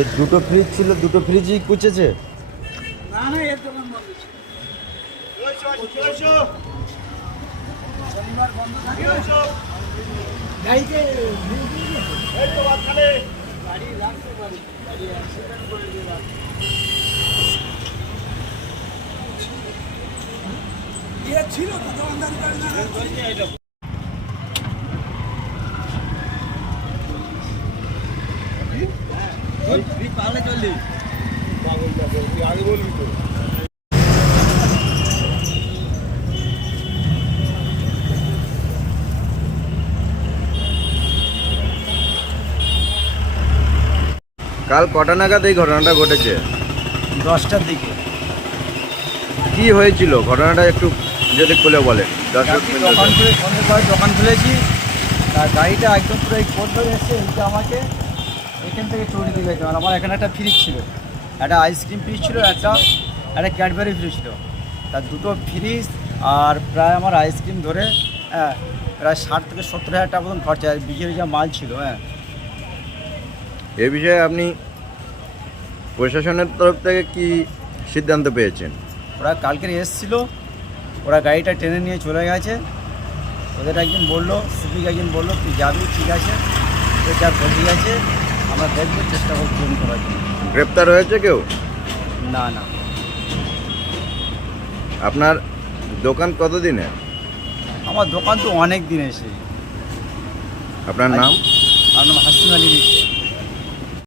যে দুটো ফ্রিজ ছিল, দুটো ফ্রিজই কুচেছে। না না, এর দোকান বন্ধ ছিল। শনিবার বন্ধ থাকে। গাড়িতে গাড়ি রাখতে পারি, গাড়ি অ্যাক্সিডেন্ট করে দিয়ে রাখতে ছিল তো দোকানদার পালে চললি আগে বলবি তো। কাল কটা নাগাদ এই ঘটনাটা ঘটেছে? 10টার দিকে। কি হয়েছিল ঘটনাটা একটু যদি খুলে বলেন। দর্শক দোকান খুলে সন্ধ্যের দোকান খুলেছি, তার গাড়িটা একদম পুরো এই কোড ধরে এসছে, এইটা আমাকে এখান থেকে চড়ে দিয়ে গেছে। আর আমার এখানে একটা ফ্রিজ ছিল, একটা আইসক্রিম ফ্রিজ ছিল, একটা ক্যাডবেরি ফ্রিজ ছিল। তার দুটো ফ্রিজ আর প্রায় আমার আইসক্রিম ধরে প্রায় 60 থেকে 70 হাজার টাকা মতন খরচা, বিকেলে যা মাল ছিল। এ বিষয়ে আপনি প্রশাসনের তরফ থেকে কি সিদ্ধান্ত পেয়েছেন? ওরা কালকে এসেছিলো, ওরা গাড়িটা টেনে নিয়ে চলে গেছে। ওদের একজন বললো, সুপিক একজন বললো তুই যাবি, ঠিক আছে, তো যা বলে গেছে আমরা দেখবো, চেষ্টা করবো ফোন করার জন্য। গ্রেপ্তার হয়েছে কেউ? না না। আপনার দোকান কতদিনে? আমার দোকান তো অনেক দিন এসে। আপনার নাম? আমার নাম হাসিম আলী মিত্র।